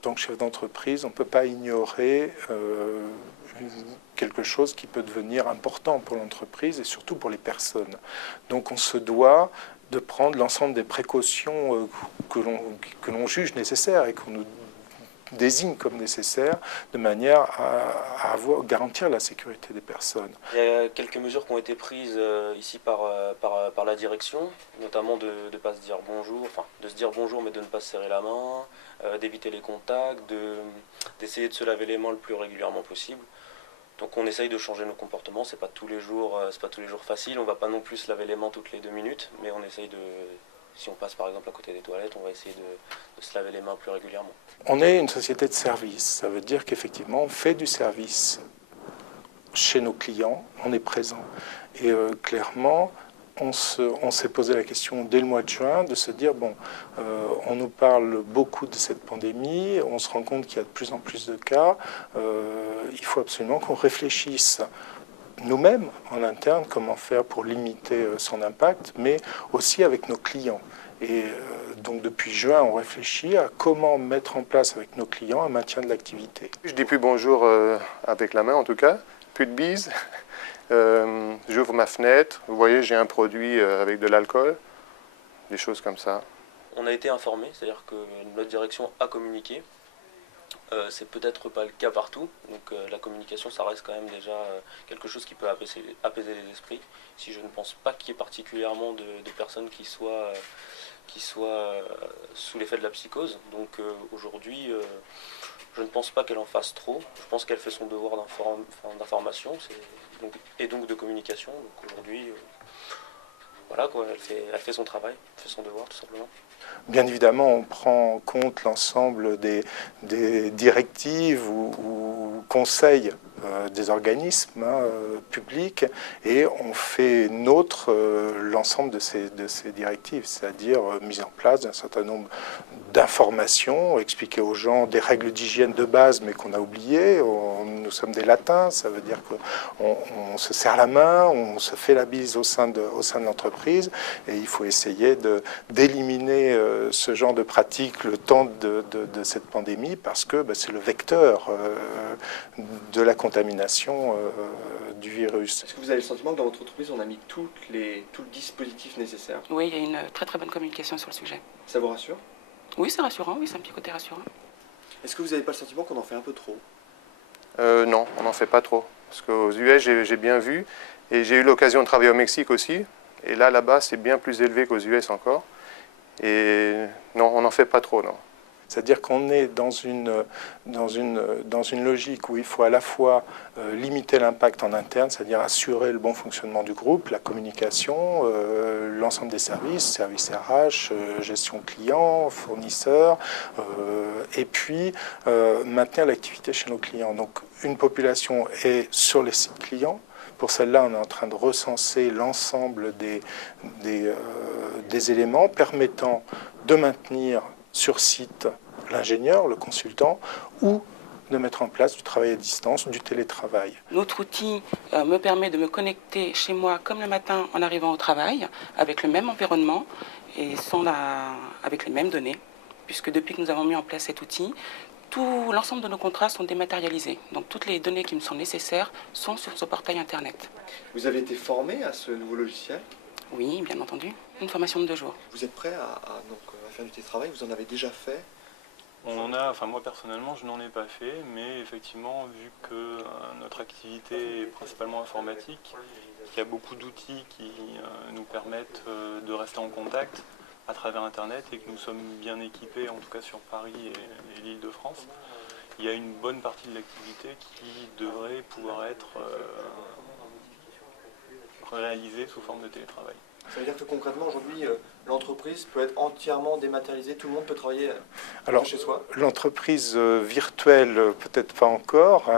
tant que chef d'entreprise, on ne peut pas ignorer quelque chose qui peut devenir important pour l'entreprise et surtout pour les personnes. Donc on se doit de prendre l'ensemble des précautions que l'on juge nécessaires et qu'on nous désigne comme nécessaire de manière à garantir la sécurité des personnes. Il y a quelques mesures qui ont été prises ici par la direction, notamment de ne pas se dire bonjour, enfin de se dire bonjour mais de ne pas se serrer la main, d'éviter les contacts, d'essayer de se laver les mains le plus régulièrement possible. Donc on essaye de changer nos comportements, c'est pas tous les jours facile, on va pas non plus se laver les mains toutes les 2 minutes, mais on essaye de, si on passe par exemple à côté des toilettes, on va essayer de se laver les mains plus régulièrement. On est une société de service, ça veut dire qu'effectivement on fait du service chez nos clients, on est présent. Et clairement, on s'est posé la question dès le mois de juin de se dire, bon, on nous parle beaucoup de cette pandémie, on se rend compte qu'il y a de plus en plus de cas, il faut absolument qu'on réfléchisse nous-mêmes en interne comment faire pour limiter son impact, mais aussi avec nos clients. Et donc depuis juin, on réfléchit à comment mettre en place avec nos clients un maintien de l'activité. Je dis plus bonjour avec la main en tout cas, plus de bises. J'ouvre ma fenêtre, vous voyez j'ai un produit avec de l'alcool, des choses comme ça. On a été informés, c'est-à-dire que notre direction a communiqué. C'est peut-être pas le cas partout, donc la communication ça reste quand même déjà quelque chose qui peut apaiser les esprits. Si je ne pense pas qu'il y ait particulièrement de personnes qui soient sous l'effet de la psychose, donc aujourd'hui je ne pense pas qu'elle en fasse trop, je pense qu'elle fait son devoir d'information et donc de communication, donc aujourd'hui voilà quoi, elle fait son travail, elle fait son devoir tout simplement. Bien évidemment, on prend en compte l'ensemble des directives ou conseils des organismes publics et on fait nôtre l'ensemble de ces directives, c'est-à-dire mise en place d'un certain nombre d'informations, expliquer aux gens des règles d'hygiène de base mais qu'on a oubliées. Nous sommes des latins, ça veut dire qu'on se serre la main, on se fait la bise au sein de l'entreprise et il faut essayer d'éliminer ce genre de pratique le temps de cette pandémie parce que c'est le vecteur de la contamination du virus. Est-ce que vous avez le sentiment que dans votre entreprise, on a mis tout le dispositif nécessaire? Oui, il y a une très très bonne communication sur le sujet. Ça vous rassure? Oui, c'est rassurant, oui, c'est un petit côté rassurant. Est-ce que vous n'avez pas le sentiment qu'on en fait un peu trop? Non, on n'en fait pas trop. Parce qu'aux US, j'ai bien vu, et j'ai eu l'occasion de travailler au Mexique aussi, et là-bas, c'est bien plus élevé qu'aux US encore. Et non, on n'en fait pas trop, non. C'est-à-dire qu'on est dans une logique où il faut à la fois limiter l'impact en interne, c'est-à-dire assurer le bon fonctionnement du groupe, la communication, l'ensemble des services RH, gestion client, fournisseurs, et puis maintenir l'activité chez nos clients. Donc une population est sur les sites clients. Pour celle-là, on est en train de recenser l'ensemble des éléments permettant de maintenir sur site l'ingénieur, le consultant, ou de mettre en place du travail à distance, du télétravail. Notre outil me permet de me connecter chez moi comme le matin en arrivant au travail, avec le même environnement et avec les mêmes données, puisque depuis que nous avons mis en place cet outil, l'ensemble de nos contrats sont dématérialisés. Donc toutes les données qui me sont nécessaires sont sur ce portail Internet. Vous avez été formé à ce nouveau logiciel? Oui, bien entendu. Une formation de 2 jours. Vous êtes prêt à faire du télétravail? Vous en avez déjà fait? Moi personnellement je n'en ai pas fait, mais effectivement vu que notre activité est principalement informatique, qu'il y a beaucoup d'outils qui nous permettent de rester en contact à travers Internet et que nous sommes bien équipés, en tout cas sur Paris et l'Île-de-France, il y a une bonne partie de l'activité qui devrait pouvoir être réalisée sous forme de télétravail. Ça veut dire que concrètement, aujourd'hui, l'entreprise peut être entièrement dématérialisée, tout le monde peut travailler chez soi? L'entreprise virtuelle, peut-être pas encore,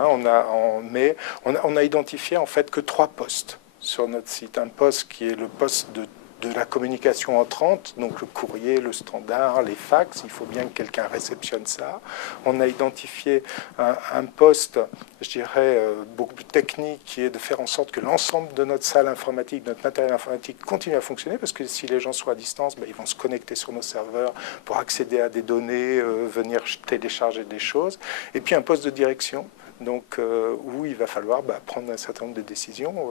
mais on a identifié en fait que 3 postes sur notre site. Un poste qui est le poste de de la communication entrante, donc le courrier, le standard, les fax, il faut bien que quelqu'un réceptionne ça. On a identifié un poste, je dirais, beaucoup plus technique, qui est de faire en sorte que l'ensemble de notre salle informatique, notre matériel informatique continue à fonctionner, parce que si les gens sont à distance, ils vont se connecter sur nos serveurs pour accéder à des données, venir télécharger des choses. Et puis un poste de direction, donc où il va falloir prendre un certain nombre de décisions.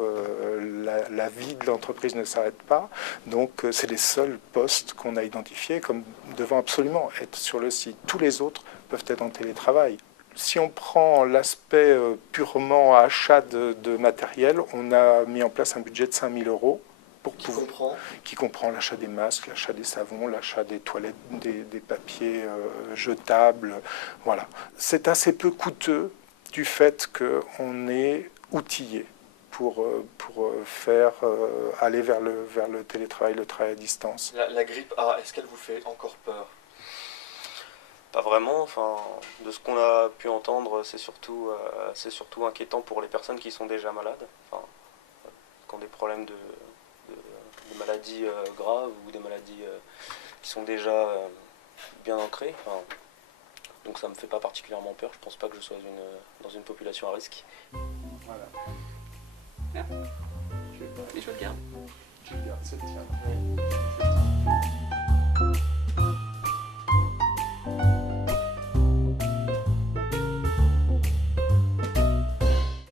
La vie de l'entreprise ne s'arrête pas, donc c'est les seuls postes qu'on a identifiés comme devant absolument être sur le site. Tous les autres peuvent être en télétravail. Si on prend l'aspect purement achat de matériel, on a mis en place un budget de 5 000 € qui comprend l'achat des masques, l'achat des savons, l'achat des toilettes, des papiers jetables. Voilà. C'est assez peu coûteux du fait qu'on est outillé pour faire aller vers le télétravail, le travail à distance. La grippe A, est-ce qu'elle vous fait encore peur? Pas vraiment. Enfin, de ce qu'on a pu entendre, c'est surtout inquiétant pour les personnes qui sont déjà malades, enfin, qui ont des problèmes de maladies graves ou des maladies qui sont déjà bien ancrées. Enfin, donc ça ne me fait pas particulièrement peur. Je ne pense pas que je sois dans une population à risque. Voilà. Bien. Les choses bien. Je garde cette tienne.